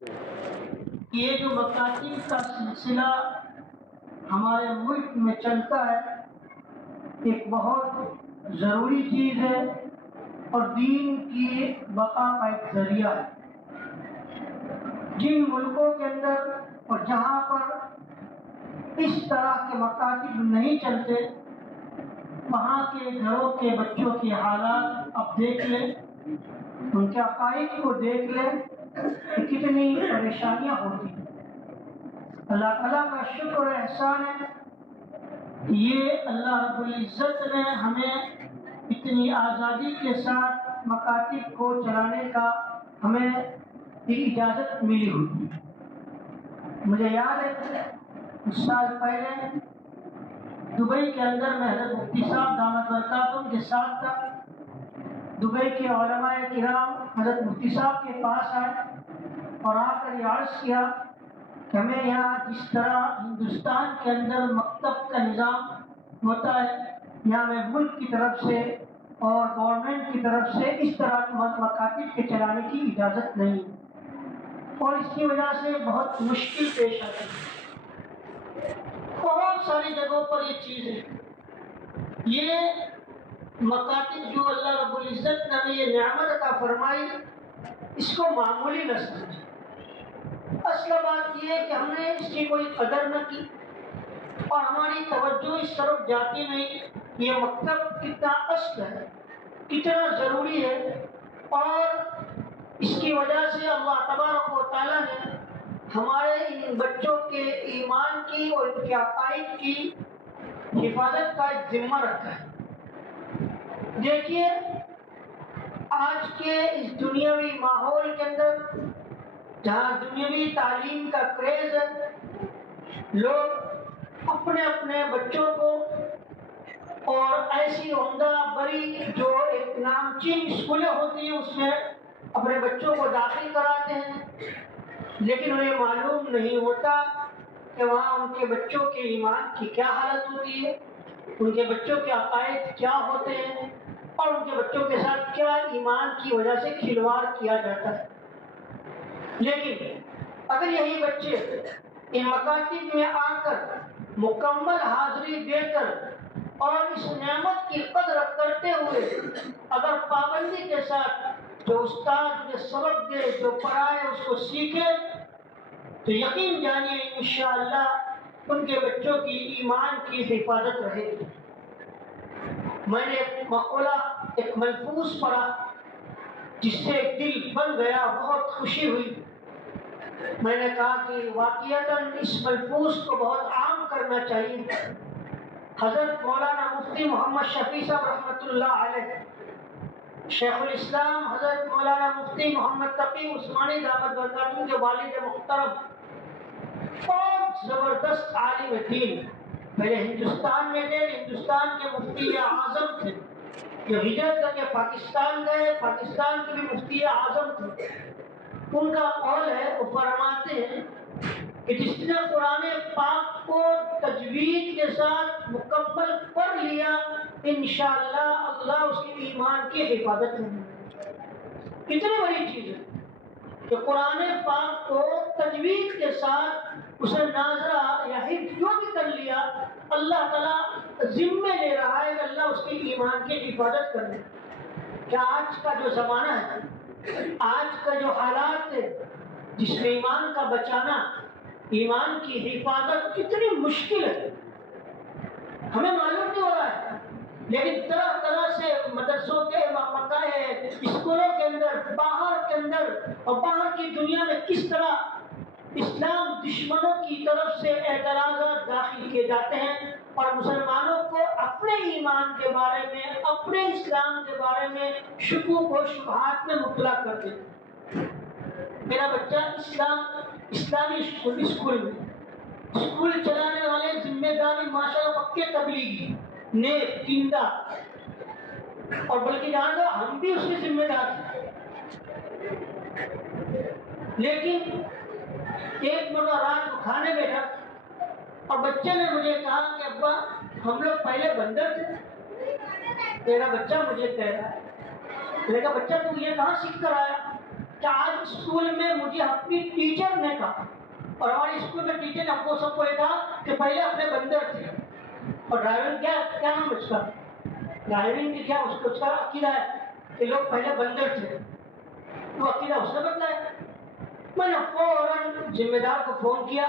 یہ جو مکاتب کا سلسلہ ہمارے ملک میں چلتا ہے ایک بہت ضروری چیز ہے اور دین کی بقا کا ایک ذریعہ ہے۔ جن ملکوں کے اندر اور جہاں پر اس طرح کے مکاتب نہیں چلتے وہاں کے گھروں کے بچوں کے حالات اب دیکھ لیں، ان کے عقائد کو دیکھ لیں کہ کتنی پریشانیاں ہوتی ہیں۔ اللہ تعالیٰ کا شکر و احسان ہے کہ یہ اللہ رب العزت نے ہمیں اتنی آزادی کے ساتھ مکاتب کو چلانے کا ہمیں اجازت ملی ہوئی۔ مجھے یاد ہے کچھ سال پہلے دبئی کے اندر میں حضرت مفتی صاحب دامت برکاتہم کے ساتھ تھا۔ دبئی کے علماء کرام حضرت مفتی صاحب کے پاس آئے اور آ کر یہ عرض کیا کہ ہمیں یہاں جس طرح ہندوستان کے اندر مکتب کا نظام ہوتا ہے یہاں میں ملک کی طرف سے اور گورنمنٹ کی طرف سے اس طرح مکاتب کے چلانے کی اجازت نہیں اور اس کی وجہ سے بہت مشکل پیش آتی ہے۔ بہت ساری جگہوں پر یہ چیز ہے، یہ مکاتب جو اللہ رب العزت نے ہمیں یہ نعمت عطا فرمائی اس کو معمولی نہ سمجھے۔ اصل بات یہ ہے کہ ہم نے اس کی کوئی قدر نہ کی اور ہماری توجہ اس طرف جاتی نہیں۔ یہ مکتب کتنا اصل ہے، کتنا ضروری ہے اور اس کی وجہ سے اللہ تبارک و تعالیٰ نے ہمارے ان بچوں کے ایمان کی اور ان کے عقائد کی حفاظت کا ایک ذمہ رکھا ہے۔ دیکھیے آج کے اس دنیاوی ماحول کے اندر جہاں دنیاوی تعلیم کا کریز ہے، لوگ اپنے اپنے بچوں کو اور ایسی عمدہ بڑی جو ایک نامچین اسکولیں ہوتی ہیں اس میں اپنے بچوں کو داخل کراتے ہیں، لیکن انہیں معلوم نہیں ہوتا کہ وہاں ان کے بچوں کے ایمان کی کیا حالت ہوتی ہے، ان کے بچوں کے عقائد کیا ہوتے ہیں اور ان کے بچوں کے ساتھ کیا ایمان کی وجہ سے کھلواڑ کیا جاتا ہے۔ لیکن اگر یہی بچے ان مکاتب میں آ کر مکمل حاضری دے کر اور اس نعمت کی قدر کرتے ہوئے اگر پابندی کے ساتھ جو استاد نے سبق دے جو پڑھائے اس کو سیکھے تو یقین جانیے انشاءاللہ ان کے بچوں کی ایمان کی حفاظت رہے گی۔ میں نے ایک مقولہ ایک ملفوظ پڑھا جس سے دل بن گیا، بہت خوشی ہوئی۔ میں نے کہا کہ واقعتاً اس ملفوظ کو بہت عام کرنا چاہیے۔ حضرت مولانا مفتی محمد شفیع صاحب رحمۃ اللہ علیہ، شیخ الاسلام حضرت مولانا مفتی محمد تقی عثمانی دامت برکاتہم کے والد محترم، بہت زبردست عالم دین، پہلے ہندوستان میں تھے، ہندوستان کے مفتی اعظم تھے، جو ہجرت کر کے پاکستان گئے، پاکستان کے بھی مفتی اعظم تھے۔ ان کا قول ہے، وہ فرماتے ہیں کہ جس نے قرآن پاک کو تجوید کے ساتھ مکمل پڑھ لیا انشاءاللہ اللہ اس کی ایمان کی حفاظت کرے۔ کتنی بڑی چیز ہے کہ قرآن پاک کو تجوید کے ساتھ اسے ناظرہ یا حفظ جو بھی کر لیا اللہ تعالیٰ ذمے لے رہا ہے کہ اللہ اس کی ایمان کی حفاظت کرے۔ کیا آج کا جو زمانہ ہے، آج کا جو حالات ہے جس میں ایمان کا بچانا، ایمان کی حفاظت کتنی مشکل ہے ہمیں معلوم نہیں ہو رہا ہے، لیکن طرح طرح سے مدرسوں کے اسکولوں کے اندر، باہر کے اندر اور باہر کی دنیا میں کس طرح اسلام دشمنوں کی طرف سے اعتراضات داخل کیے جاتے ہیں اور مسلمانوں کو اپنے ایمان کے بارے میں، اپنے اسلام کے بارے میں شکوک و شبہات میں مبتلا کر دیتے ہیں۔ میرا بچہ اسلامی اسکول میں، اسکول چلانے والے ذمہ داری ماشاءاللہ پکے تبلیغی، نیک، دیندار، اور بلکہ جان دو ہم بھی اس کے ذمہ دار ہیں۔ لیکن ایک مرتبہ رات کو کھانے بیٹھا اور بچے نے مجھے کہا کہ ابا ہم لوگ پہلے بندر تھے۔ میرا بچہ مجھے کہہ رہا ہے، میں نے کہا بچہ تو یہ کہاں سیکھ کر آیا؟ کہ آج اسکول میں مجھے اپنی ٹیچر نے کہا، اور ہمارے اسکول میں ٹیچر نے ہم کو سب کو یہ کہا کہ پہلے اپنے بندر تھے، اور ڈرائیونگ کیا نام اس کا، ڈرائیونگ کی کیا اس کا عقیدہ ہے کہ لوگ پہلے بندر تھے، وہ عقیدہ اس نے بتلایا۔ میں نے فوراً ذمہ دار کو فون کیا،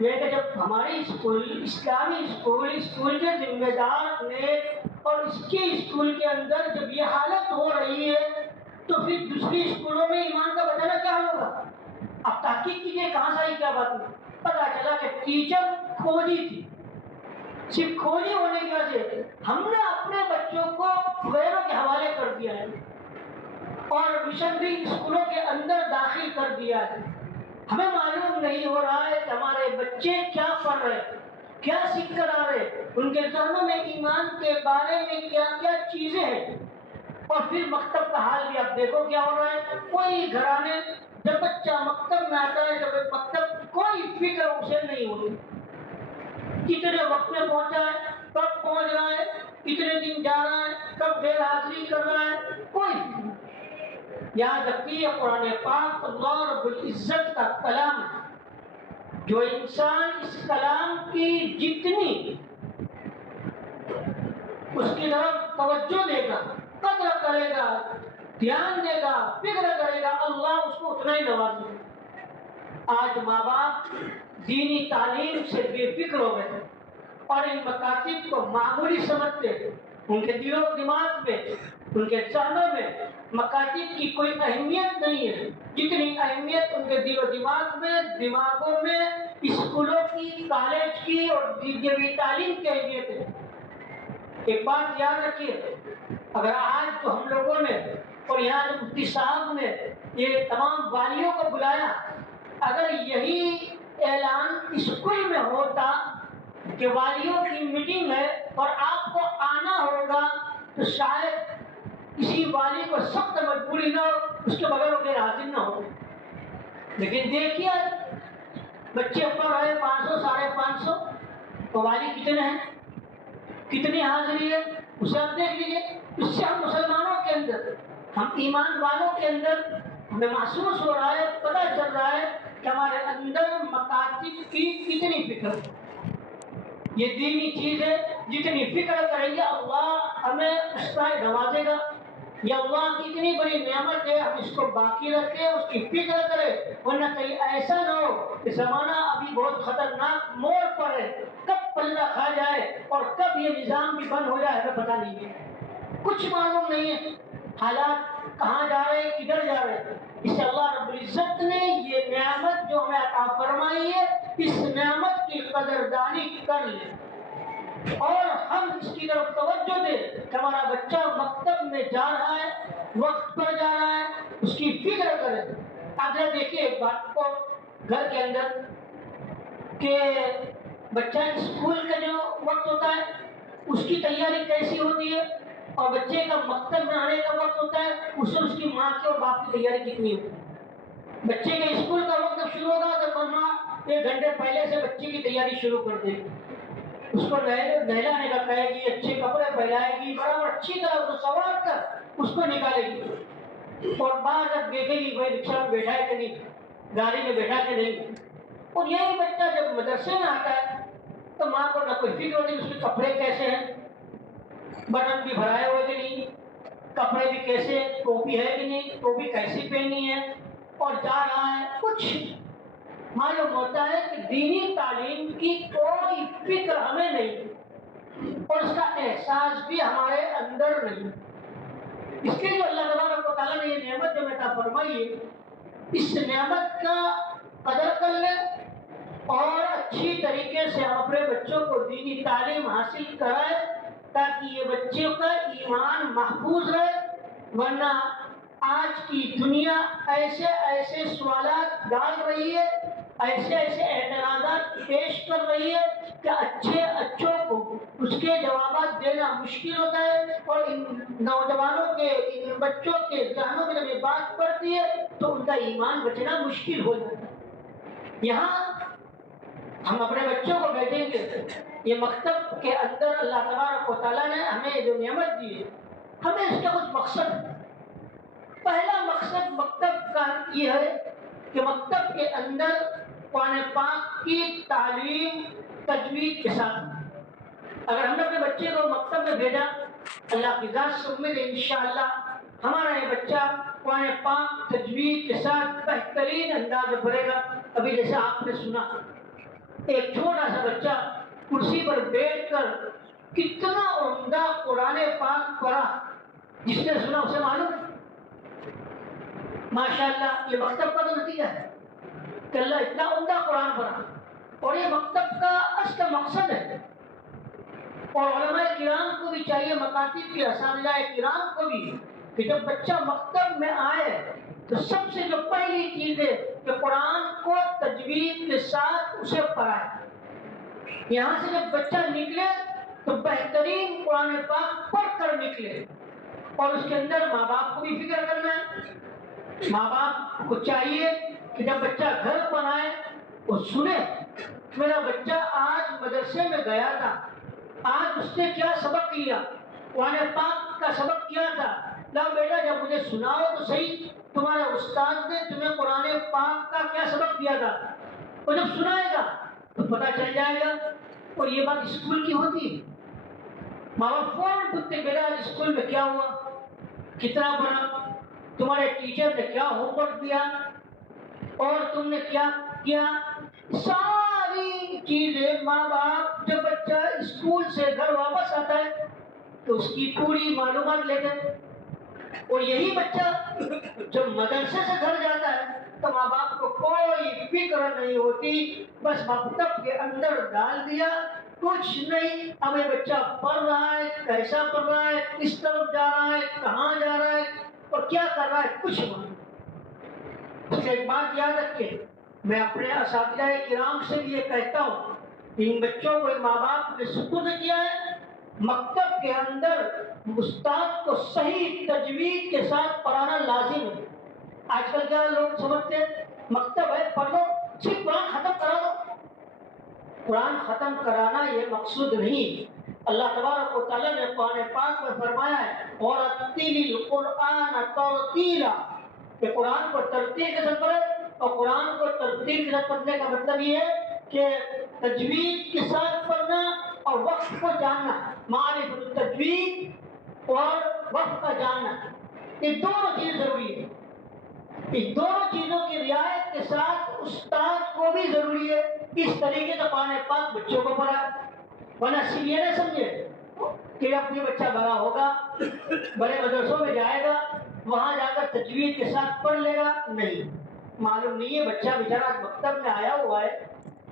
میں کہ جب ہمارے اسکول اسلامی اسکول کے ذمہ دار نے اور اس کے اسکول کے اندر جب یہ حالت ہو رہی ہے تو پھر دوسری اسکولوں میں ایمان کا بتانا کیا ہوگا؟ اب تحقیق کیجیے کہاں سے آئی کیا بات ہے۔ پتا چلا کہ ٹیچر کھوجی تھی، صرف کھوجی ہونے کی وجہ سے ہم نے اپنے بچوں کو غیروں کے حوالے کر دیا ہے اور مشنری اسکولوں کے اندر داخل کر دیا ہے۔ ہمیں معلوم نہیں ہو رہا ہے کہ ہمارے بچے کیا پڑھ رہے، کیا سیکھ کر آ رہے، ان کے ذہنوں میں ایمان کے بارے میں کیا کیا چیزیں ہیں۔ اور پھر مکتب کا حال بھی آپ دیکھو کیا ہو رہا ہے۔ کوئی گھرانے جب بچہ مکتب میں آتا ہے، جب مکتب کوئی فکر اسے نہیں ہوتی، کتنے وقت میں پہنچا ہے، کب پہنچ رہا ہے، کتنے دن جا رہا ہے، کب غیر حاضری کر رہا ہے، کوئی فکر نہیں۔ یہاں جبکہ یہ قرآن پاک اللہ رب العزت کا کلام ہے، جو انسان اس کلام کی جتنی اس کی طرف توجہ دے گا، قدر کرے گا، دھیان دے گا، فکر کرے گا، اللہ اس کو اتنا ہی نوازے گا۔ آج ماں باپ دینی تعلیم سے بے فکر ہو گئے اور ان مکاتب کو معمولی سمجھتے ہیں۔ ان کے دل و دماغ میں، ان کے ذہنوں میں مکاتب کی کوئی اہمیت نہیں ہے جتنی اہمیت ان کے دل و دماغوں میں اسکولوں کی، کالج کی اور دیگر تعلیم کی اہمیت ہے۔ ایک بات یاد رکھیے، اگر آج تو ہم لوگوں نے اور یہاں جو مفتی صاحب نے یہ تمام والیوں کو بلایا، اگر یہی اعلان اسکول میں ہوتا کہ والیوں کی میٹنگ ہے اور آپ کو آنا ہوگا، تو شاید کسی والی کو سخت مجبوری نہ ہو، اس کے بغیر وہ غیر حاضر نہ ہو۔ لیکن دیکھیے بچے پڑھ رہے 500 550، تو والی کتنے ہیں، کتنی حاضری ہے، اسے آپ دیکھ لیجیے۔ اس سے ہم مسلمانوں کے اندر، ہم ایمان والوں کے اندر ہمیں محسوس ہو رہا ہے، پتہ چل رہا ہے کہ ہمارے اندر مکاتب کی کتنی فکر ہے۔ یہ دینی چیز ہے، جتنی فکر کریں گے اللہ ہمیں اس کا نوازے گا۔ یہ اللہ کی اتنی بڑی نعمت ہے، ہم اس کو باقی رکھیں، اس کی فکر کریں، ورنہ کہیں ایسا نہ ہو کہ زمانہ ابھی بہت خطرناک موڑ پر ہے، کب پلڑا کھا جائے اور کب یہ نظام بھی بند ہو جائے ہمیں پتہ نہیں ہے، کچھ معلوم نہیں ہے، حالات کہاں جا رہے ہیں، کدھر جا رہے ہیں۔ اس سے اللہ رب العزت نے یہ نعمت جو ہمیں عطا فرمائی ہے، اس نعمت کی قدردانی کر لیں اور ہم اس کی طرف توجہ دیں کہ ہمارا بچہ مکتب میں جا رہا ہے، وقت پر جا رہا ہے، اس کی فکر کریں۔ اگر دیکھیے ایک بات کو گھر کے اندر کہ بچہ اسکول کا جو وقت ہوتا ہے اس کی تیاری کیسی ہوتی ہے، اور بچے کا مکتب میں آنے کا وقت ہوتا ہے اس سے اس کی ماں کی اور باپ کی تیاری کتنی ہوتی ہے۔ بچے کے اسکول کا وقت جب شروع ہوگا تو ماں 1 گھنٹے پہلے سے بچے کی تیاری شروع کر دے گی، اس کو نہلانے کا کہے گی، اچھے کپڑے پہنائے گی، برابر اچھی طرح اس کو سوار کر اس کو نکالے گی، اور باہر تک دیکھے گی بھائی رکشہ میں بیٹھا ہے کہ نہیں، گاڑی میں بیٹھا کہ نہیں۔ اور یہی بچہ جب مدرسے میں آتا ہے تو ماں کو نہ کوئی فکر ہوتی اس کے کپڑے کیسے ہیں، بٹن بھی بھرائے ہوئے کہ نہیں، کپڑے بھی کیسے، ٹوپی ہے کہ نہیں، ٹوپی کیسی پہنی ہے، اور جا رہا ہے، کچھ معلوم ہوتا ہے کہ دینی تعلیم کی کوئی فکر ہمیں نہیں اور اس کا احساس بھی ہمارے اندر نہیں۔ اس کے لیے اللہ تبارک و تعالیٰ نے یہ نعمت جو عطا فرمائی ہے، اس نعمت کا قدر کر لیں اور اچھی طریقے سے ہم اپنے بچوں کو دینی تعلیم حاصل کرائیں تاکہ یہ بچوں کا ایمان محفوظ رہے۔ ورنہ آج کی دنیا ایسے ایسے سوالات ڈال رہی ہے، ایسے ایسے اعتراضات پیش کر رہی ہے کہ اچھوں کو اس کے جوابات دینا مشکل ہوتا ہے، اور ان نوجوانوں کے، ان بچوں کے ذہنوں میں جب یہ بات پڑتی ہے تو ان کا ایمان بچنا مشکل ہو جاتا ہے۔ یہاں ہم اپنے بچوں کو بھیجیں گے، یہ مکتب کے اندر اللہ تبارک و تعالیٰ نے ہمیں جو نعمت دی ہے، ہمیں اس کا کچھ مقصد ہے۔ پہلا مقصد مکتب کا یہ ہے کہ مکتب کے اندر قرآن پاک کی تعلیم تجوید کے ساتھ، اگر ہم نے اپنے بچے کو مکتب میں بھیجا، اللہ کی ذات سے امید ہے انشاءاللہ ہمارا یہ بچہ قرآن پاک تجوید کے ساتھ بہترین انداز میں پڑھے گا۔ ابھی جیسے آپ نے سنا ایک چھوٹا سا بچہ کرسی پر بیٹھ کر کتنا عمدہ قرآن پاک پڑھا، جس نے سنا اسے معلوم ہے۔ ماشاءاللہ یہ مکتب کا تو نتیجہ ہے کہ اللہ اتنا عمدہ قرآن پڑھا، اور یہ مکتب کا اصل مقصد ہے۔ اور علماء کرام کو بھی چاہیے، مکاتب کے اساتذہ کرام کو بھی، کہ جب بچہ مکتب میں آئے تو سب سے جو پہلی چیز ہے کہ قرآن کو تجوید کے ساتھ اسے پڑھائے۔ یہاں سے جب بچہ نکلے تو بہترین قرآن پاک پڑھ کر نکلے، اور اس کے اندر ماں باپ کو بھی فکر کرنا ہے۔ ماں باپ کو چاہیے کہ جب بچہ گھر پر آئے وہ سنے میرا بچہ آج مدرسے میں گیا تھا، آج اس نے کیا سبق لیا، قرآن پاک کا سبق کیا تھا، لاؤ بیٹا جب مجھے سناؤ تو صحیح تمہارے استاد نے تمہیں قرآن پاک کا کیا سبق دیا تھا۔ وہ جب سنائے گا تو پتہ چل جائے گا۔ اور یہ بات اسکول کی ہوتی ہے، ماں باپ فوراً پوچھتے بیٹا آج اسکول میں کیا ہوا، کتنا پڑھا، تمہارے ٹیچر نے کیا ہوم ورک دیا، اور تم نے کیا کیا۔ ساری چیزیں ماں باپ جب بچہ اسکول سے گھر واپس آتا ہے تو اس کی پوری معلومات لیتے ہیں۔ اور یہی بچہ جب مدرسے سے گھر جاتا ہے تو ماں باپ کو کوئی فکر نہیں ہوتی، بس مکتب کے اندر ڈال دیا، کچھ نہیں، اب یہ بچہ پڑھ رہا ہے، کیسا پڑھ رہا ہے، کس طرف جا رہا ہے، کہاں جا رہا ہے اور کیا کر رہا ہے، کچھ نہیں۔ اس ایک بات یاد رکھیں، میں اپنے اساتذہ کرام سے بھی یہ کہتا ہوں کہ ان بچوں کو ماں باپ نے سپرد کیا ہے، مکتب کے اندر استاد کو صحیح تجوید کے ساتھ پڑھانا لازم ہے۔ آج کل کیا لوگ سمجھتے ہیں مکتب ہے پڑھ لو، صرف قرآن ختم کرا دو۔ قرآن ختم کرانا یہ مقصود نہیں۔ اللہ تبارک و تعالیٰ نے قرآن پاک میں فرمایا ہے وَرَتِّلِ الْقُرْآنَ تَرْتِيلًا، کہ قرآن کو ترتیل کے ساتھ پڑھے۔ اور قرآن کو ترتیل کے ساتھ پڑھنے کا مطلب یہ ہے کہ تجوید کے ساتھ پڑھنا اور وقت کو جاننا، معرفت التجوید اور وقت کا جاننا، یہ دونوں چیزیں ضروری ہے۔ ان دونوں چیزوں کی رعایت کے ساتھ استاد کو بھی ضروری ہے اس طریقے سے قرآن پاک بچوں کو پڑھائے، ورنہ صرف یہ نہ سمجھے کہ اپنی بچہ بڑا ہوگا، بڑے مدرسوں میں جائے گا، وہاں جا کر تجوید کے ساتھ پڑھ لے گا، نہیں، معلوم نہیں ہے بچہ بیچارہ مکتب میں آیا ہوا ہے،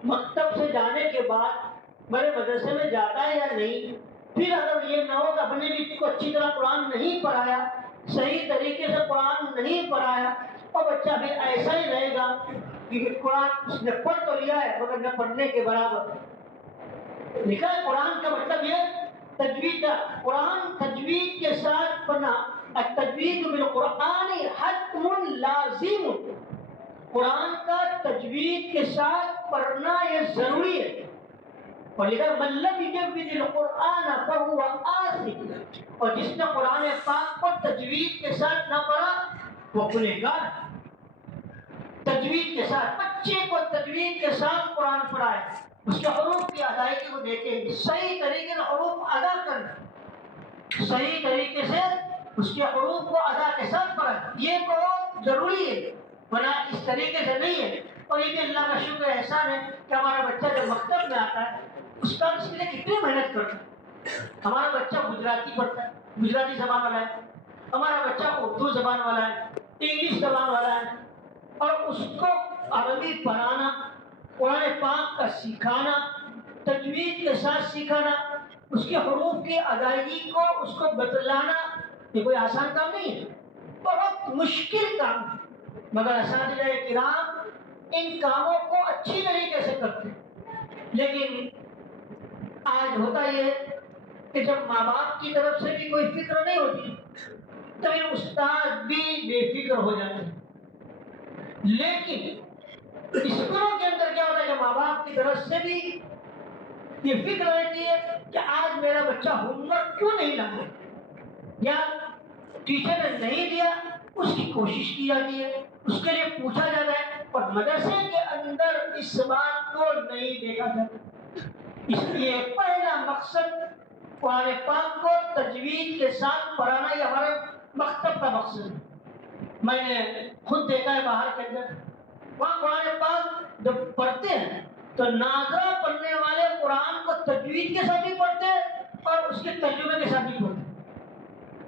مکتب سے جانے کے بعد بڑے مدرسے میں جاتا ہے یا نہیں۔ پھر اگر یہ نہ ہو کہ اپنے بھی کو اچھی طرح قرآن نہیں پڑھایا، صحیح طریقے سے قرآن نہیں پڑھایا، اور بچہ پھر ایسا ہی رہے گا کہ قرآن اس نے پڑھ تو لیا ہے مگر نہ پڑھنے کے برابر۔ لکھا ہے قرآن کا مطلب یہ تجوید کا، قرآن تجوید کے ساتھ پڑھنا، التجوید بالقرآن حتم لازم، قرآن کا تجوید کے ساتھ پڑھنا یہ ضروری ہے۔ اور لکھا من لم یجوز القرآن فہو آثم، اور جس نے قرآن پاک کو تجوید کے ساتھ نہ پڑھا وہ گنہگار ہے۔ تجوید کے ساتھ بچے کو تجوید کے ساتھ قرآن پڑھائے، اس کے حروف کی ادائیگی کو دیکھیں، صحیح طریقے سے حروف ادا کرنا، صحیح طریقے سے اس کے حروف کو ادا کے ساتھ پڑھائے، یہ بہت ضروری ہے، ورنہ اس طریقے سے نہیں ہے۔ اور یہ بھی اللہ کا شکر احسان ہے کہ ہمارا بچہ جب مکتب میں آتا ہے استاد اس کے لیے کتنی محنت کرتا ہے۔ ہمارا بچہ گجراتی پڑھتا ہے، گجراتی زبان والا ہے، ہمارا بچہ اردو زبان والا ہے، انگلش زبان والا ہے، اور اس کو عربی پڑھانا، قرآن پاک کا سکھانا، تجوید کے ساتھ سکھانا، اس کے حروف کی ادائیگی کو اس کو بتلانا، یہ کوئی آسان کام نہیں ہے، بہت مشکل کام ہے، مگر اساتذہ کرام ان کاموں کو اچھی طریقے سے کرتے ہیں۔ لیکن آج ہوتا یہ ہے کہ جب ماں باپ کی طرف سے بھی کوئی فکر نہیں ہوتی تو یہ استاد بھی بے فکر ہو جاتے ہیں۔ لیکن اسکولوں کے اندر کیا ہوتا ہے کہ ماں باپ کی طرف سے بھی یہ فکر رہتی ہے کہ آج میرا بچہ ہوم ورک کیوں نہیں لایا، یا ٹیچر نے نہیں دیا اس کی کوشش کی جاتی ہے، اس کے لیے پوچھا جاتا ہے، اور مدرسے کے اندر اس بات کو نہیں دیکھا جاتا۔ اس لیے پہلا مقصد قرآن پاک کو تجوید کے ساتھ پڑھانا یہ ہمارے مکتب کا مقصد ہے۔ میں نے خود دیکھا ہے باہر کے اندر، وہاں قرآن پاک جب پڑھتے ہیں تو ناظرہ پڑھنے والے قرآن کو تجوید کے ساتھ بھی پڑھتے ہیں اور اس کے ترجمے کے ساتھ بھی پڑھتے ہیں۔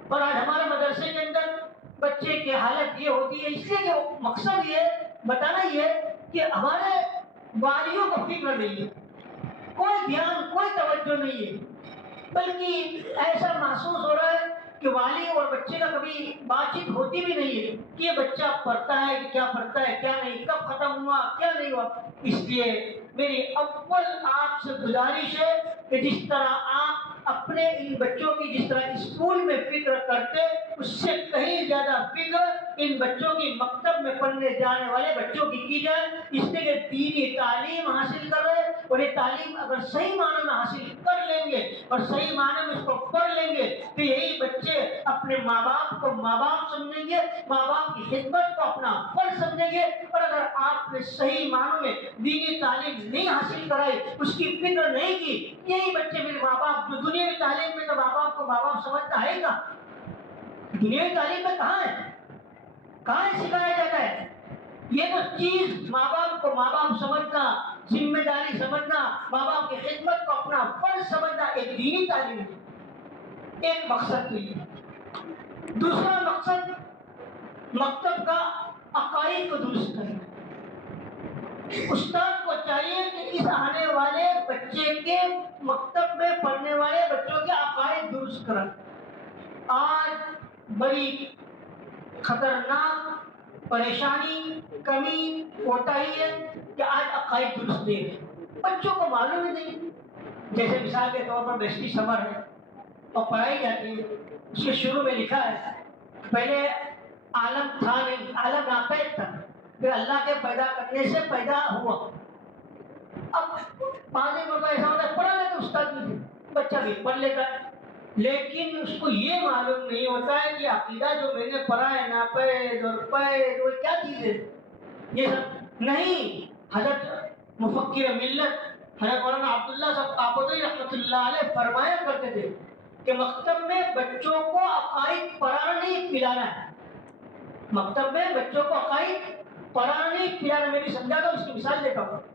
اور آج ہمارے مدرسے کے اندر بچے کی حالت یہ ہوتی ہے، اس لیے کہ مقصد یہ بتانا یہ ہے کہ ہمارے والیوں کو فکر نہیں ہے، کوئی دھیان کوئی توجہ نہیں ہے، بلکہ ایسا محسوس ہو رہا ہے کہ والی اور بچے کا کبھی بات چیت ہوتی بھی نہیں ہے کہ یہ بچہ پڑھتا ہے کہ کیا پڑھتا ہے کیا نہیں، کب ختم ہوا کیا نہیں ہوا۔ اس لیے میری اول آپ سے گزارش ہے کہ جس طرح آپ اپنے ان بچوں کی جس طرح اسکول میں فکر کرتے، اس سے کہیں زیادہ فکر ان بچوں کی مکتب میں پڑھنے جانے والے بچوں کی جائے، اس لیے کہ دینی تعلیم حاصل کر رہے، اور یہ تعلیم اگر صحیح معنی میں حاصل کر لیں گے اور صحیح معنی میں اس کو پڑھ لیں گے تو یہی بچے اپنے ماں باپ کو ماں باپ سمجھیں گے، ماں باپ کی خدمت کو اپنا فرض سمجھیں گے۔ اور اگر آپ نے صحیح معنوں میں دینی تعلیم نہیں حاصل کرائی، اس کی فکر نہیں کی، یہی بچے میرے ماں باپ جو دنیاوی تعلیم میں تو ماں باپ کو ماں باپ سمجھتا ہے گا، دنیاوی تعلیم میں کہاں سکھایا جاتا ہے؟ یہ تو چیز ماں باپ کو ماں باپ سمجھنا، ذمہ داری سمجھنا، ماں باپ کی خدمت کو اپنا فرض سمجھنا ایک دینی تعلیم ہے۔ ایک مقصد تو یہ۔ دوسرا مقصد مکتب کا عقائد کو درست کرنا۔ استاد کو چاہیے کہ اس آنے والے بچے کے مکتب میں پڑھنے والے بچوں کے عقائد درست کریں۔ آج بڑی خطرناک پریشانی کمی کوتاہی ہے کہ آج عقائد درست نہیں ہے، بچوں کو معلوم ہی نہیں۔ جیسے مثال کے طور پر بیسٹی سمر ہے اور پڑھائی جاتی ہے، اس کے شروع میں لکھا ہے پہلے عالم تھا نہیں، عالم ناپید تھا، پھر اللہ کے پیدا کرنے سے پیدا ہوا۔ اب پانی میں ایسا ہوتا ہے پڑھا لیتا استاد بھی، بچہ بھی پڑھ لیتا ہے، لیکن اس کو یہ معلوم نہیں ہوتا ہے کہ عقیدہ جو میں نے پڑھا ہے ناپید اور پید وہ کیا چیز ہے، یہ سب نہیں۔ حضرت مفکر ملت حضرت مولانا عبداللہ صاحب کاپوری رحمۃ اللہ علیہ فرمایا کرتے تھے کہ مکتب میں بچوں کو عقائد پڑھانا نہیں پلانا ہے، مکتب میں بچوں کو عقائد پڑھانا نہیں پلانا۔ میں بھی سمجھا تھا، اس کی مثال دیتا ہوں۔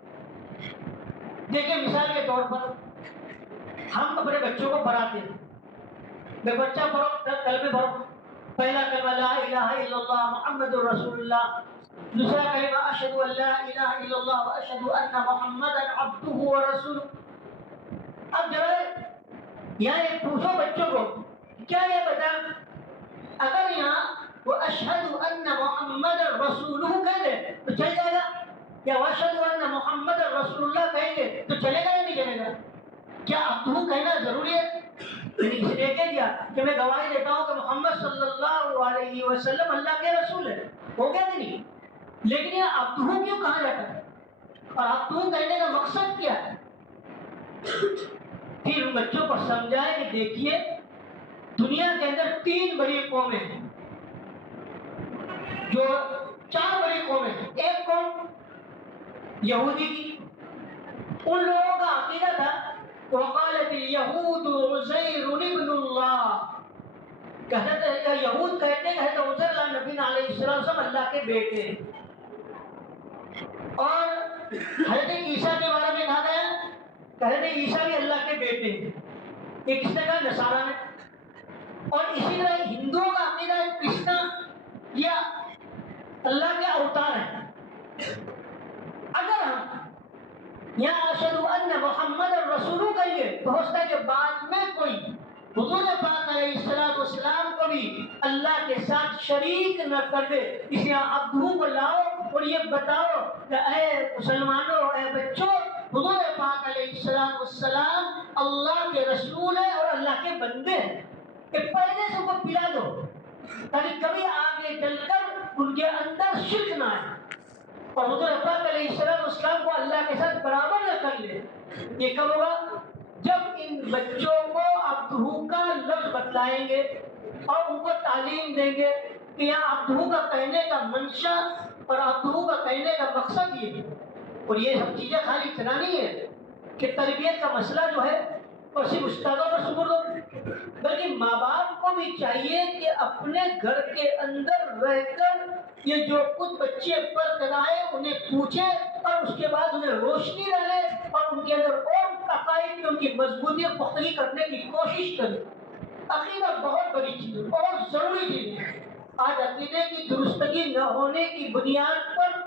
دیکھیں مثال کے طور پر ہم اپنے بچوں کو پڑھاتے ہیں، میں بچہ پڑھو کلمے پڑھو، پہلا کلمہ لا الہ الا اللہ محمد رسول اللہ، دوسرا کلمہ اشہد ان لا الہ الا اللہ واشہد ان محمدا عبدہ ورسولہ۔ اب ذرا یہاں پوچھو بچوں کو کیا یہ بتا، اگر یہاں وہ اشہد ان محمد رسولہ کہہ دے تو چل جائے گا، یا اشہد ان محمد رسول اللہ کہیں گے تو چلے گا یا نہیں چلے گا؟ کیا عبدہ کہنا ضروری ہے؟ کسی نے کہہ دیا کہ میں گواہی دیتا ہوں کہ محمد صلی اللہ علیہ وسلم اللہ کے رسول ہے، ہو گیا کہ نہیں؟ لیکن یہ عبدہ کیوں کہا جاتا ہے اور عبدہ کہنے کا مقصد کیا ہے؟ پھر بچوں کو سمجھائے کہ دیکھیے دنیا کے اندر تین بڑی قومیں ہیں، جو چار بڑی قومیں ہیں۔ ایک قوم یہودی کی، ان لوگوں کا عقیدہ تھا وقالت اليهود عزیر ابن اللہ، کہتے ہیں یہود کہتے ہیں کہ حضرت عزیر نبی علیہ السلام اللہ کے بیٹے ہیں، اور حضرت عیسیٰ کے بارے میں کہا گیا کہ حضرت عیسیٰ بھی اللہ کے بیٹے ہیں، یہ کس نے کہا؟ نصارہ نے۔ اور اسی طرح ہندوؤں کا عقیدہ ہے کرشنا یا اللہ کے اوتار ہیں۔ اگر ہم یہاں اشہد ان محمد رسول کہیے تو ہو سکتا ہے کہ بعد میں کوئی حضور پاک علیہ السلام کو بھی اللہ کے ساتھ شریک نہ کر دے، اس لیے عبدہ کو لاؤ اور یہ بتاؤ کہ اے مسلمانوں، اے بچوں، حضور پاک علیہ السلام اللہ کے رسول ہے اور اللہ کے بندے ہیں، کہ پہلے سے ان کو پلا دو تاکہ کبھی آگے چل کر ان کے اندر شرک نہ آئے اور حضور پاک علیہ السلام کو اللہ کے ساتھ برابر نہ کر لے۔ یہ کب ہوگا؟ جب ان بچوں کو عبدہ کا لفظ بتلائیں گے اور ان کو تعلیم دیں گے کہ یہاں عبدہ کا کہنے کا منشا اور عبدہ کا کہنے کا مقصد یہ ہے. اور یہ سب چیزیں خالی اتنا نہیں ہے کہ تربیت کا مسئلہ جو ہے وہ صرف استادوں پر سپرد ہو، بلکہ ماں باپ کو بھی چاہیے کہ اپنے گھر کے اندر رہ کر یہ جو کچھ بچے پڑھ کر آئے انہیں پوچھے اور اس کے بعد انہیں روشنی ڈالے اور ان کے اندر اور عقائد کی ان کی مضبوطی اور پختگی کرنے کی کوشش کرے. عقیدہ بہت بڑی چیز ہے، بہت ضروری چیز ہے. آج عقیدے کی درستگی نہ ہونے کی بنیاد پر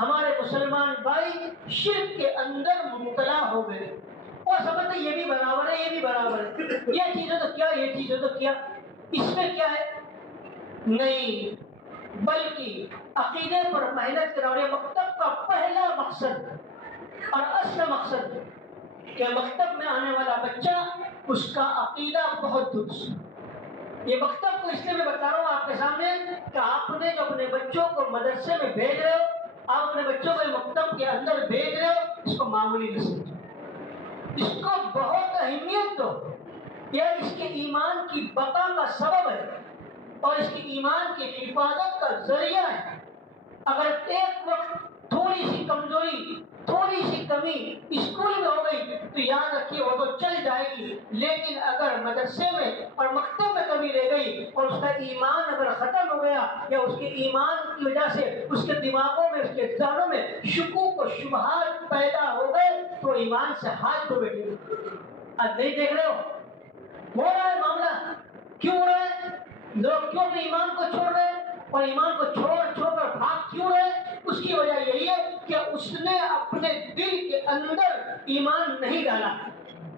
ہمارے مسلمان بھائی شرک کے اندر مبتلا ہو گئے اور سمجھتے یہ بھی برابر ہے، یہ بھی برابر ہے، یہ چیز ہے تو کیا، یہ چیز ہے تو کیا، اس میں کیا ہے؟ نہیں، بلکہ عقیدے پر محنت کرانے مکتب کا پہلا مقصد اور اصل مقصد کہ مکتب میں آنے والا بچہ اس کا عقیدہ بہت درست. یہ مکتب کو اس لیے میں بتا رہا ہوں آپ کے سامنے کہ آپ نے جو اپنے بچوں کو مدرسے میں بھیج رہے ہو، آپ اپنے بچوں کو مکتب کے اندر بھیج رہے ہو، اس کو معمولی نہ سمجھو، اس کو بہت اہمیت دو. یہ اس کے ایمان کی بقا کا سبب ہے اور اس کی ایمان کی حفاظت کا ذریعہ ہے. اگر ایک وقت تھوڑی سی کمزوری، تھوڑی سی کمی اسکول میں ہو گئی تو یاد رکھیے وہ تو چل جائے گی، لیکن اگر مدرسے میں اور مکتب میں کمی رہ گئی اور اس کا ایمان اگر ختم ہو گیا یا اس کے ایمان کی وجہ سے اس کے دماغوں میں، اس کے ذہنوں میں شکوک و شبہات پیدا ہو گئے تو ایمان سے ہاتھ دھو بیٹھے. آج نہیں دیکھ رہے ہو رہا ہے معاملہ؟ کیوں ہو رہا ہے؟ لوگ کیوں اپنے ایمان کو چھوڑ رہے ہیں اور ایمان کو چھوڑ کر بھاگ کیوں رہے؟ اس کی وجہ یہی ہے کہ اس نے اپنے دل کے اندر ایمان نہیں ڈالا،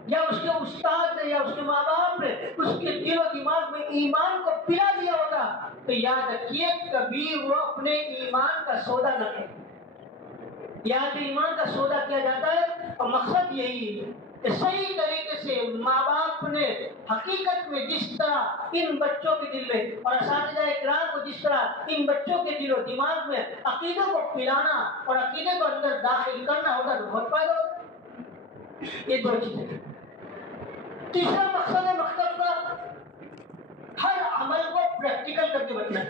یا اس کے استاد نے یا اس کے ماں باپ نے اس کے دل و دماغ میں ایمان کو پلا دیا ہوتا تو یاد رکھیے کبھی وہ اپنے ایمان کا سودا نہ کرے. یہاں پہ ایمان کا سودا کیا جاتا ہے اور مقصد یہی ہے کہ صحیح طریقے سے ماں باپ نے حقیقت میں جس طرح ان بچوں کے دل میں اور اساتذہ اکرام کو جس طرح ان بچوں کے دل و دماغ میں عقیدے کو پلانا اور عقیدے کو اندر داخل کرنا ہوگا تو بہت فائدہ ہوگا. یہ دو چیزیں. تیسرا مقصد ہے مکتب کا ہر عمل کو پریکٹیکل کر کے بتانا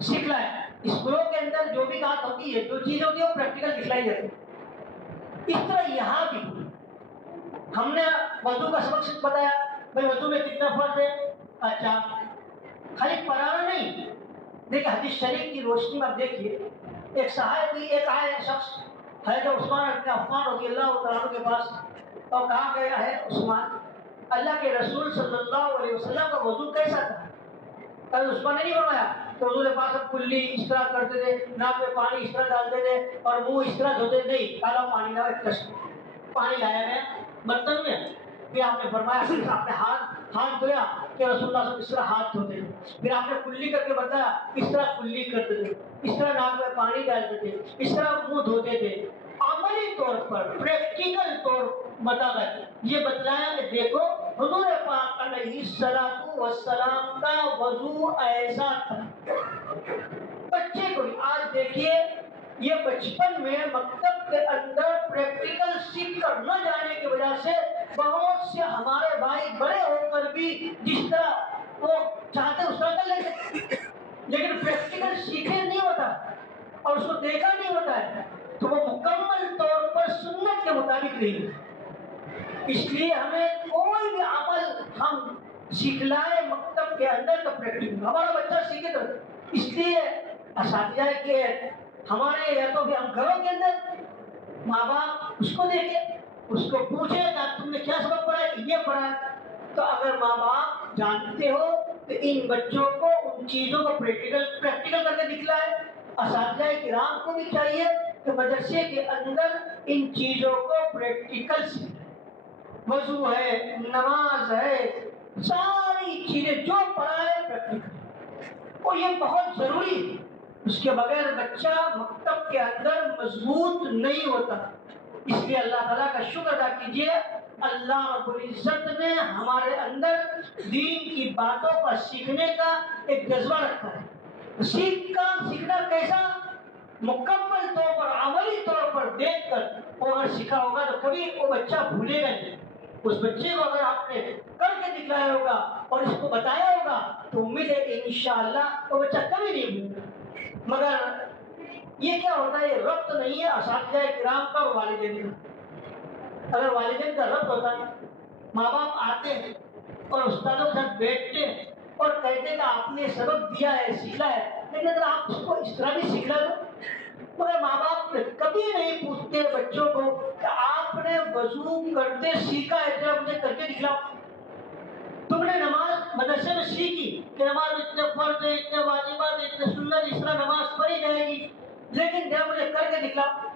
سکھنا ہے. اسکولوں کے اندر جو بھی بات ہوتی ہے، جو چیز ہوتی ہے وہ پریکٹیکل دکھلائی جاتی ہے. اس طرح یہاں بھی ہم نے وضو کا سبق بتایا، بھائی وضو میں کتنا فرض ہے. اچھا، خالی پڑھانا نہیں. دیکھیں حدیث شریف کی روشنی میں آپ دیکھیے، ایک صحابی، ایک آئے شخص حضرت عثمان بن عفان رضی اللہ تعالیٰ عنہ کے پاس اور کہا گیا ہے عثمان، اللہ کے رسول صلی اللہ علیہ وسلم کا وضو کیسا تھا؟ عثمان نے نہیں فرمایا تو حضور پاک کلی اس طرح کرتے تھے، ناک میں پانی اس طرح ڈالتے تھے اور منہ اس طرح دھوتے تھے. نہیں، کالا پانی لاؤ، ایک کشتی پانی لایا گیا برتن میں، پھر آپ نے فرمایا آپ نے ہاتھ دھویا کہ رسول اللہ صلی اللہ علیہ وسلم اس طرح ہاتھ دھوتے تھے. پھر آپ نے کلی کر کے بتایا اس طرح کلی کرتے تھے، اس طرح ناک میں پانی ڈالتے تھے، اس طرح منہ دھوتے تھے. عملی طور پر پریکٹیکل طور بتا گئے یہ بتلایا کہ دیکھو حضور پاک علیہ الصلوۃ والسلام کا وضو ایسا تھا. بچے کو آج دیکھیے یہ بچپن میں مکتب کے اندر پریکٹیکل سیکھ کر نہ جانے کی وجہ سے بہت سے ہمارے بھائی بڑے ہو کر بھی جس طرح وہ چاہتے اس طرح کر لیتے، لیکن پریکٹیکل سیکھے نہیں ہوتا اور اس کو دیکھا نہیں ہوتا ہے تو وہ مکمل طور پر سنت کے مطابق نہیں ہے. اس لیے ہمیں کوئی بھی عمل ہم سکھلائے مکتب کے اندر تو پریکٹیکل ہمارا بچہ سیکھے تو. اس لیے اساتذہ کے ہمارے یا تو بھی ہم گھروں کے اندر ماں باپ اس کو دیکھے، اس کو پوچھے کہ تم نے کیا سبق پڑھا ہے، یہ پڑھا ہے. تو اگر ماں باپ جانتے ہو تو ان بچوں کو ان چیزوں کو پریکٹیکل کر کے دکھلائے. اساتذہ کرام کو بھی چاہیے کہ مدرسے کے اندر ان چیزوں کو پریکٹیکل سیکھیں. وضو ہے، نماز ہے، ساری چیزیں جو پڑھا ہے پریکٹیکل، اور یہ بہت ضروری ہے. اس کے بغیر بچہ مکتب کے اندر مضبوط نہیں ہوتا. اس لیے اللہ تعالیٰ کا شکر ادا کیجیے، اللہ رب العزت نے ہمارے اندر دین کی باتوں کا سیکھنے کا ایک جذبہ رکھا ہے. سیکھنا کیسا؟ مکمل طور پر عملی طور پر دیکھ کر وہ اگر سیکھا ہوگا تو کبھی وہ بچہ بھولے گا نہیں. اس بچے کو اگر آپ نے کر کے دکھلایا ہوگا اور اس کو بتایا ہوگا تو امید ہے کہ انشاءاللہ وہ بچہ کبھی نہیں بھولے. مگر یہ کیا ہوتا ہے، یہ ربط نہیں ہے اساتذہ کرام کا اور والدین کا. اگر والدین کا ربط ہوتا ہے، ماں باپ آتے ہیں اور استادوں کے ساتھ بیٹھتے ہیں اور کہتے ہیں کہ آپ نے سبق دیا ہے، سکھلا ہے، لیکن اگر آپ اس کو اس طرح بھی سکھلا دو. مگر ماں باپ کبھی نہیں پوچھتے بچوں کو کہ آپ نے وضو کرتے سیکھا ہے، جب مجھے کر کے دکھلاؤ. تم نے نماز مدرسے میں سیکھی کہ نماز اتنے فرض ہے، اتنے واجبات ہے، اتنے سنت، اس طرح نماز پڑھی جائے گی، لیکن جب مجھے کر کے دکھلاؤ.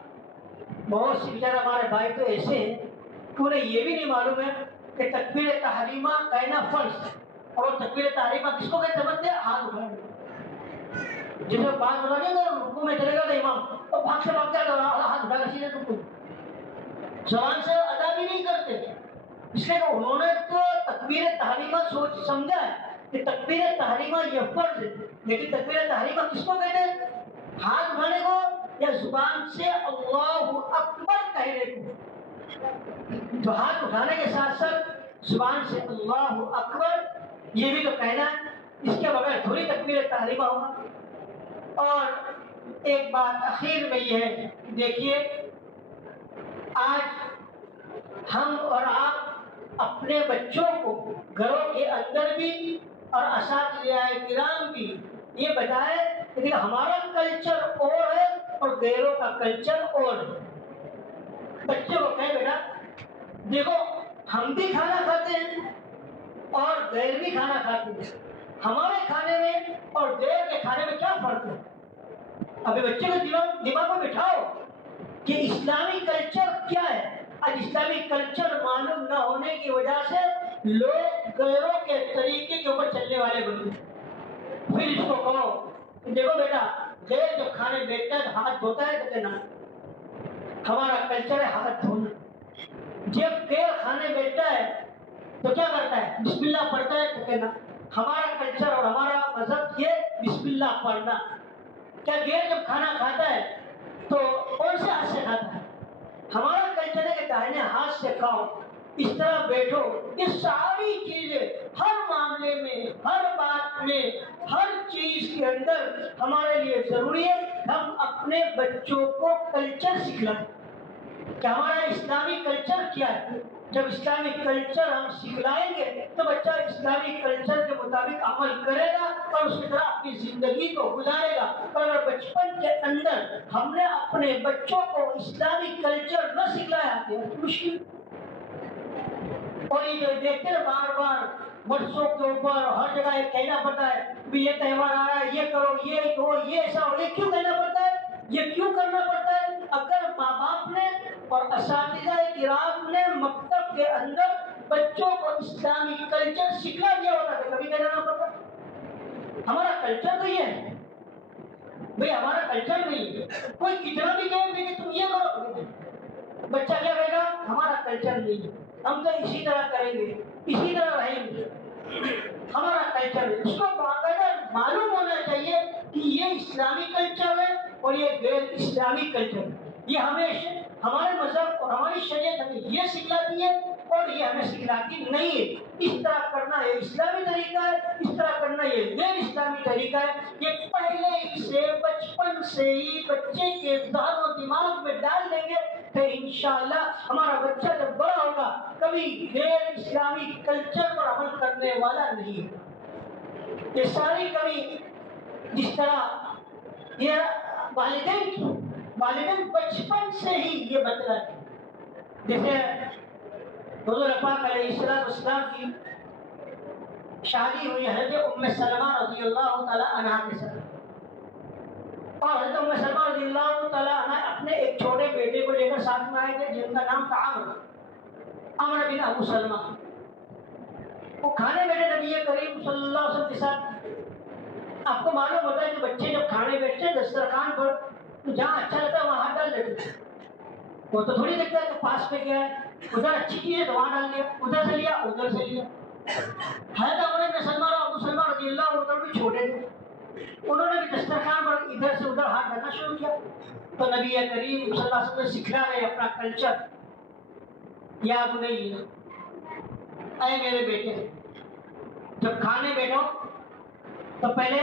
بہت سے بیچارے ہمارے بھائی تو ایسے ہیں کہ انہیں یہ بھی نہیں معلوم ہے کہ تکبیر تحریمہ کہنا فرض ہے. اور تکبیر تحریمہ کس کو کہتے ہیں؟ ہاتھ اٹھانے. جسے بات بتا دیں گے رکوع میں چلے گا تو امام اور بھاگ سے بھاگ کیا ہاتھ اٹھا کر سیدھے رکوع، زبان سے ادا بھی نہیں کرتے. اس لیے کہ انہوں نے تو تکبیر تحریمہ سوچ سمجھا ہے کہ تکبیر تحریمہ یہ فرض ہے، لیکن تکبیر تحریمہ کس کو کہتے ہیں؟ ہاتھ اٹھانے کو یا زبان سے اللہ اکبر کہنے کو. تو ہاتھ اٹھانے کے ساتھ ساتھ زبان سے اللہ اکبر یہ بھی تو کہنا ہے، اس کے بغیر تھوڑی تکبیر تحریمہ ہوگا. اور ایک بات اخیر میں یہ ہے، دیکھیے آج ہم اور آپ اپنے بچوں کو گھروں کے اندر بھی اور اساتذہ کرام بھی یہ بتائیں کہ ہمارا کلچر اور ہے اور غیروں کا کلچر اور ہے. بچوں کو کہیں بیٹا دیکھو ہم بھی کھانا کھاتے ہیں اور غیر بھی کھانا کھاتے ہیں، ہمارے کھانے میں اور غیر کے کھانے میں کیا فرق ہے؟ ابھی بچے کو دماغ میں بٹھاؤ کہ اسلامی کلچر کیا ہے. آج اسلامی کلچر معلوم نہ ہونے کی وجہ سے لوگ غیروں کے طریقے کے اوپر چلنے والے بنتے ہیں. پھر اس کو کہو دیکھو بیٹا غیر جو کھانے بیچتا ہے ہاتھ دھوتا ہے تو کہنا ہمارا کلچر ہے ہاتھ دھونا. جب غیر کھانے بیچتا ہے تو کیا کرتا ہے؟ بسم اللہ پڑھتا ہے تو کہنا ہمارا کلچر اور ہمارا مذہب یہ بسم اللہ پڑھنا. کیا غیر جب کھانا کھاتا ہے تو کون سے ہاتھ سے کھاتا ہے؟ ہمارا کلچر ہے کہ داہنے ہاتھ سے کھاؤ، اس طرح بیٹھو. یہ ساری چیزیں ہر معاملے میں، ہر بات میں، ہر چیز کے اندر ہمارے لیے ضروری ہے ہم اپنے بچوں کو کلچر سکھلائیں کہ ہمارا اسلامی کلچر کیا ہے. جب اسلامی کلچر ہم سکھلائیں گے تو بچہ اسلامی کلچر کے مطابق عمل کرے گا اور اس کی طرح اپنی زندگی کو گزارے گا. اور اگر بچپن کے اندر ہم نے اپنے بچوں کو اسلامی کلچر نہ سکھلایا تو مشکل. اور یہ جو دیکھتے ہیں بار بار برسوں کے اوپر ہر جگہ یہ کہنا پڑتا ہے بھی یہ تہوار آ رہا ہے، یہ کرو، یہ ہو، یہ ایسا ہو. یہ کیوں کہنا پڑتا ہے؟ یہ کیوں کرنا پڑتا ہے؟ اگر ماں باپ نے اور اساتذہ کرام نے مکتب کے اندر بچوں کو اسلامی کلچر سکھلا دیا ہوتا تو کبھی کہنا نہ پڑتا. ہمارا کلچر تو یہ ہے بھئی، ہمارا کلچر نہیں ہے. کوئی کتنا بھی کہے کہ تم یہ کرو، بچہ کیا کہے گا؟ ہمارا کلچر نہیں ہے، ہم تو اسی طرح کریں گے، اسی طرح رہیں گے، ہمارا کلچر ہے. اس کو باقاعدہ معلوم ہونا چاہیے کہ یہ اسلامی کلچر ہے اور یہ غیر اسلامی کلچر ہے. یہ ہمیشہ ہمارے مذہب اور ہماری شریعت ہمیں یہ سکھلاتی ہے اور یہ ہمیں سکھلاتی نہیں ہے. اس طرح کرنا یہ اسلامی طریقہ ہے، اس طرح کرنا یہ غیر اسلامی طریقہ ہے. یہ پہلے ہی سے بچپن سے ہی بچے کے ذہن و دماغ میں ڈال دیں گے تو انشاءاللہ ہمارا بچہ جب بڑا ہوگا کبھی غیر اسلامی کلچر پر عمل کرنے والا نہیں ہے. یہ ساری کمی جس طرح یہ والدین بچپن سے ہی یہ بتلا ہے. جیسے حضور پاک علیہ السلام کی شادی ہوئی حضرت ام سلمہ رضی اللہ تعالی عنہا کے ساتھ، اور حضرت ام سلمہ رضی اللہ تعالی عنہا اپنے ایک چھوٹے بیٹے کو لے کر ساتھ میں آئے تھے جن کا نام تھا عمرو بن ابو سلمہ. وہ کھانے بیٹھے نبی کریم صلی اللہ علیہ وسلم کے ساتھ. آپ کو معلوم ہوتا ہے کہ بچے جب کھانے بیٹھتے ہیں دسترخوان پر تو جہاں اچھا لگتا ہے وہاں ہاتھ ڈال دیتے ہیں. وہ تو تھوڑی دیکھتا ہے کہ پاس پہ کیا ہے، ادھر اچھی چیز ہے تو وہاں ڈال دیا، ادھر سے لیا ادھر سے لیا. حضرت عمرو بن سلمہ اور ابو سلمہ رضی اللہ عنہ بھی چھوٹے تھے، انہوں نے بھی دسترخوان پر ادھر سے ادھر ہاتھ ڈالنا شروع کیا. تو نبی کریم صلی اللہ علیہ وسلم نے سکھلا رہے اپنا کلچر. یا بنی اے میرے بیٹے، جب کھانے بیٹھو تو پہلے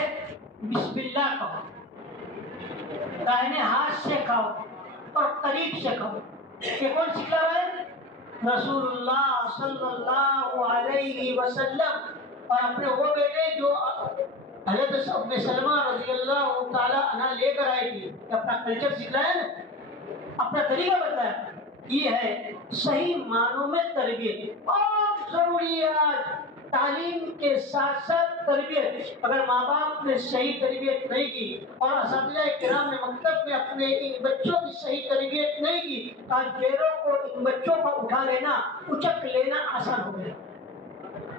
بسم اللہ کہو، دائنے ہاتھ سے کھاؤ اور قریب سے کھاؤ۔ یہ کون سکھلا رہا ہے؟ رسول اللہ صلی اللہ علیہ وسلم۔ اور اپنے وہ بیٹے جو حضرت ام سلمہ رضی اللہ تعالی عنہ لے کر آئی تھی، اپنا کلچر سکھلایا نا، اپنا طریقہ بتایا۔ یہ ہے صحیح معنوں میں تربیت۔ بہت ضروری ہے آج تعلیم کے ساتھ ساتھ تربیت۔ اگر ماں باپ نے صحیح تربیت نہیں کی اور اساتذہ کرام نے مکتب میں اپنے ان بچوں کی صحیح تربیت نہیں کی، تو آج غیروں کو ان بچوں کو اٹھا لینا، اچک لینا آسان ہو گیا۔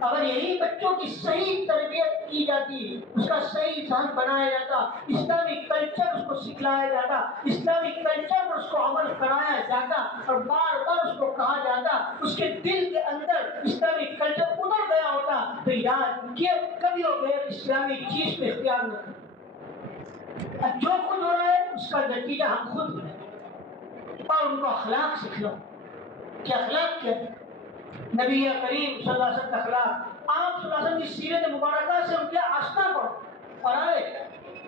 اگر یہی بچوں کی صحیح تربیت کی جاتی، اس کا صحیح ذہن بنایا جاتا، اسلامی کلچر اس کو سکھلایا جاتا، اسلامی کلچر پر اس کو عمل کرایا جاتا اور بار بار اس کو کہا جاتا، اس کے دل کے اندر اسلامی کلچر اتر گیا ہوتا، تو یاد کہ کبھی وہ غیر اسلامی چیز کو اختیار نہ کرتا۔ جو کچھ ہو رہا ہے اس کا نتیجہ ہم خود ہیں۔ اور ان کو اخلاق سکھلاؤ کہ اخلاق کیا ہے، نبی کریم صلی اللہ علیہ وسلم کا اخلاق، آپ صلی اللہ علیہ وسلم کی سیرت مبارکہ سے ان کے آشنا پڑھو۔ اور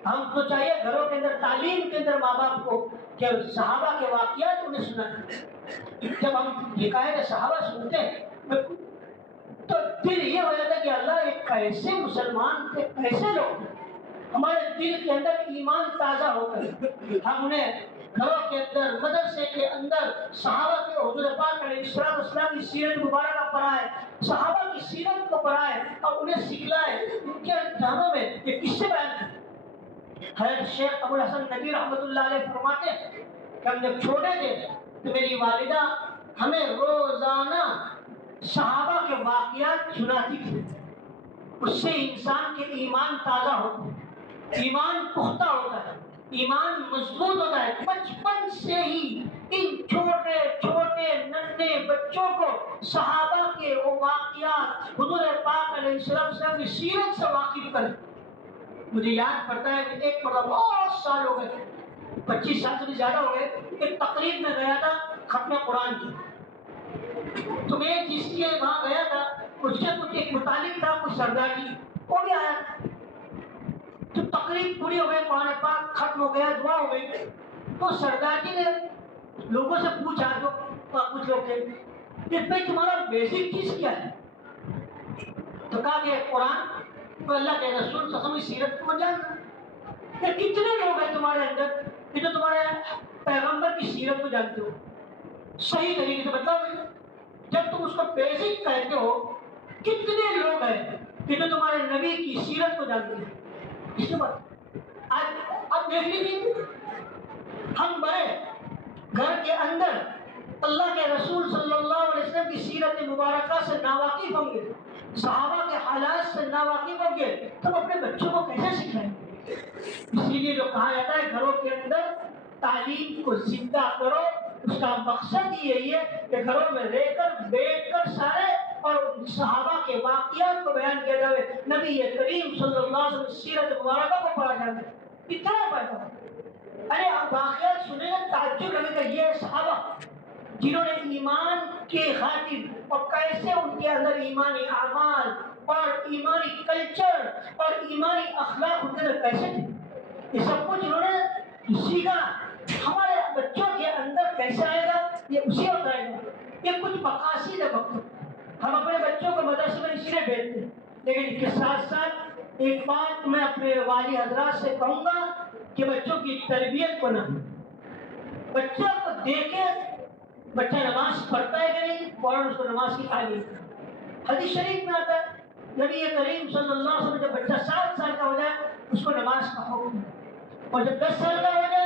ہم تو چاہیے گھروں کے اندر تعلیم کے اندر ماں باپ کو کہ صحابہ کے واقعات انہیں سنائیں۔ جب ہم حکایت صحابہ سنتے ہیں تو دل یہ ہو جاتا ہے کہ اللہ ایک کیسے مسلمان تھے، کیسے لوگ ہیں۔ ہمارے دل کے اندر ایمان تازہ ہوتا ہے۔ ہم انہیں گھروں کے اندر، مدرسے کے اندر صحابہ کے حضور پاک علیہ السلام کی سیرت مبارکہ پڑھائے، صحابہ کی سیرت کو پڑھائے اور انہیں سکھلائے۔ ان کے جانوں میں یہ کس سے بیان ہے؟ حضرت شیخ ابو الحسن ندوی رحمۃ اللہ علیہ فرماتے ہیں کہ ہم جب چھوٹے تھے تو میری والدہ ہمیں روزانہ صحابہ کے واقعات سناتی تھی۔ اس سے انسان کے ایمان تازہ ہوتا ہے، ایمان پختہ ہوتا ہے، ایمان مضبوط ہوتا ہے۔ بچپن سے ہی ان چھوٹے چھوٹے ننھے بچوں کو صحابہ کے وہ واقعات، حضور پاک علیہ السلام کی سیرت سے واقف کریں۔ مجھے یاد پڑتا ہے کہ ایک مرتبہ بہت سال ہو گئے، 25 سال سے بھی زیادہ ہو گئے، ایک تقریب میں گیا تھا ختم قرآن کی۔ تو میں جس کے وہاں گیا تھا اس سے کچھ ایک متعلق تھا، کچھ سردار جی وہ بھی آیا تھا۔ تو تقریب پوری ہو گئی، قرآن پاک ختم ہو گیا، دعا ہو گئی، تو سردار جی نے لوگوں سے پوچھا، جو کچھ لوگ تھے، کہ بھائی تمہارا بیسک چیز کیا ہے؟ تو کہا کہ قرآن تو اللہ کے رسول صلی اللہ علیہ وسلم کی سیرت کو جاننا۔ کہ کتنے لوگ ہیں تمہارے اندر کہ جو تمہارے پیغمبر کی سیرت کو جانتے ہو؟ صحیح طریقے سے بتاؤ مجھے۔ جب تم اس کو بیسک کہتے ہو، کتنے لوگ ہیں کہ جو تمہارے نبی کی سیرت کو جانتے ہیں؟ اس کے بعد اب دیکھ لیجیے، ہم بڑے گھر کے اندر اللہ کے رسول صلی اللہ علیہ وسلم کی سیرت مبارکہ سے ناواقف ہوں گے، صحابہ کے حالات سے ناواقف ہوں گے، تم اپنے بچوں کو کیسے سکھائیں گے؟ اسی لیے جو کہا جاتا ہے گھروں کے اندر تعلیم کو زندہ کرو، اس کا مقصد یہی ہے کہ گھروں میں رہ کر بیٹھ کر سارے اور صحابہ کے واقعات کو بیان کیا جائے، نبی کریم صلی اللہ علیہ وسلم سیرت مبارکہ کو پڑھا جائے۔ کتنا پیدا ہے؟ ارے آپ واقعات سنیں گے تعجب لگے گا، یہ صحابہ جنہوں نے ایمان کے خاطر اور کیسے ان کے اندر ایمانی اعمال اور ایمانی کلچر اور ایمانی اخلاق ان کے اندر کیسے تھے، یہ سب کچھ انہوں نے سیکھا۔ ہمارے بچوں کے اندر کیسے آئے گا؟ یہ اسی وقت آئے گا۔ یہ کچھ مقاصد ہے وقت، ہم اپنے بچوں کو مدرسے میں اس لیے بھیجتے ہیں، لیکن اس کے ساتھ ساتھ ایک بات میں اپنے والی حضرات سے کہوں گا کہ بچوں کی تربیت کو نہ، بچوں کو دیکھے بچہ نماز پڑھتا ہے کہ نہیں، فوراً اس کو نماز کی تعلیم۔ حدیث شریف میں آتا ہے نبی کریم صلی اللہ علیہ وسلم جب بچہ 7 سال کا ہو جائے اس کو نماز کا حکم، اور جب 10 سال کا ہو جائے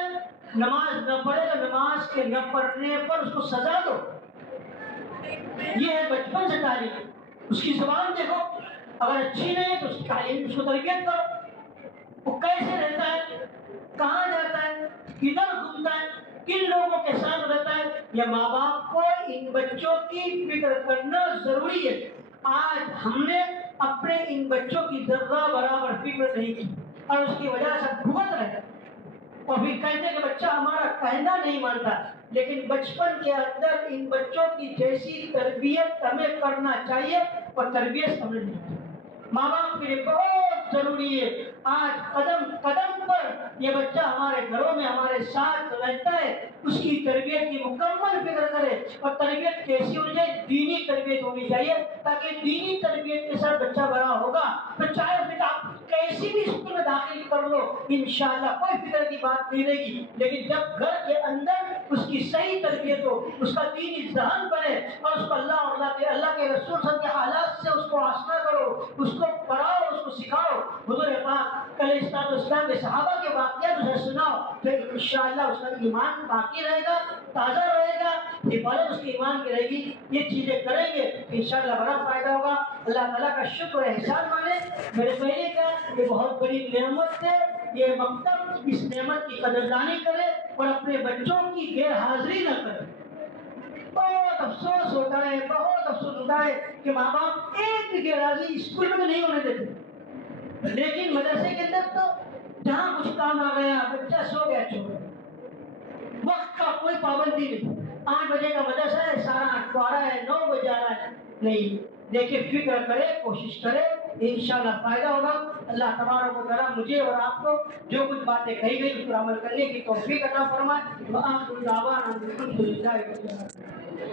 نماز نہ پڑھے تو نماز کے نہ پڑھنے پر اس کو سزا دو۔ یہ ہے بچپن سے تعلیم۔ اس کی زبان دیکھو، اگر اچھی نہیں تو اس کی تعلیم، اس کو تربیت کرو۔ وہ کیسے رہتا ہے، کہاں جاتا ہے، کدھر گھومتا ہے، کن لوگوں کے ساتھ رہتا ہے، یہ ماں باپ کو ان بچوں کی فکر کرنا ضروری ہے۔ آج ہم نے اپنے ان بچوں کی ذرہ برابر فکر نہیں کی اور اس کی وجہ سے بھگت رہے، اور پھر کہتے ہیں کہ بچہ ہمارا کہنا نہیں مانتا۔ لیکن بچپن کے اندر ان بچوں کی جیسی تربیت ہمیں کرنا چاہیے اور تربیت سمجھنی چاہیے۔ ماں باپ کے لیے بہت ضروری ہے، آج قدم قدم پر یہ بچہ ہمارے گھروں میں ہمارے ساتھ رہتا ہے، اس کی تربیت کی مکمل فکر کرے۔ اور تربیت کیسی ہونی چاہیے؟ دینی تربیت ہونی چاہیے، تاکہ دینی تربیت کے ساتھ بچہ بڑا ہوگا تو چاہے پھر آپ کیسی بھی اسکول میں داخل کر لو، انشاءاللہ کوئی فکر کی بات نہیں رہے گی۔ لیکن جب گھر کے اندر اس کی صحیح تربیت ہو، اس کا دینی ذہن بنے اور اس کو اللہ اور اللہ کے رسول صلی اللہ علیہ وسلم کے حالات سے اس کو آشنا کرو، اس کو پڑھاؤ، اس کو سکھاؤ، حضور پاک علیہ الصلوۃ والسلام کے صحابہ کے واقعات اسے سناؤ، پھر انشاءاللہ اس کا ایمان باقی رہے گا، تازہ رہے گا، حفاظت اس کے ایمان کی رہے گی۔ یہ چیزیں کریں گے تو انشاءاللہ بڑا فائدہ ہوگا۔ اللہ تعالیٰ کا شکر و احسان مانے۔ میرے پہلے کا یہ بہت بڑی نعمت ہے، یہ مکتب اس نعمت کی قدردانی کرے اور اپنے بچوں کی غیر حاضری نہ کرے۔ بہت افسوس ہوتا ہے، بہت افسوس ہوتا ہے کہ ماں باپ ایک بھی غیر حاضری اسکول میں نہیں ہونے دیتے، لیکن مدرسے کے اندر تو جہاں کچھ کام آ گیا، بچہ سو گیا چھوڑ، وقت کا کوئی پابندی نہیں۔ 8 بجے کا مدرسہ ہے، سارا 8 کو آ رہا ہے، 9 بجے آ رہا ہے، نہیں۔ دیکھیے فکر کرے، کوشش کرے، انشاءاللہ فائدہ ہوگا۔ اللہ تبارک و تعالیٰ مجھے اور آپ کو جو کچھ باتیں کہی گئی اس پر عمل کرنے کی توفیق عطا فرمائے۔ وآخر دعوانا الحمد للہ رب العالمین۔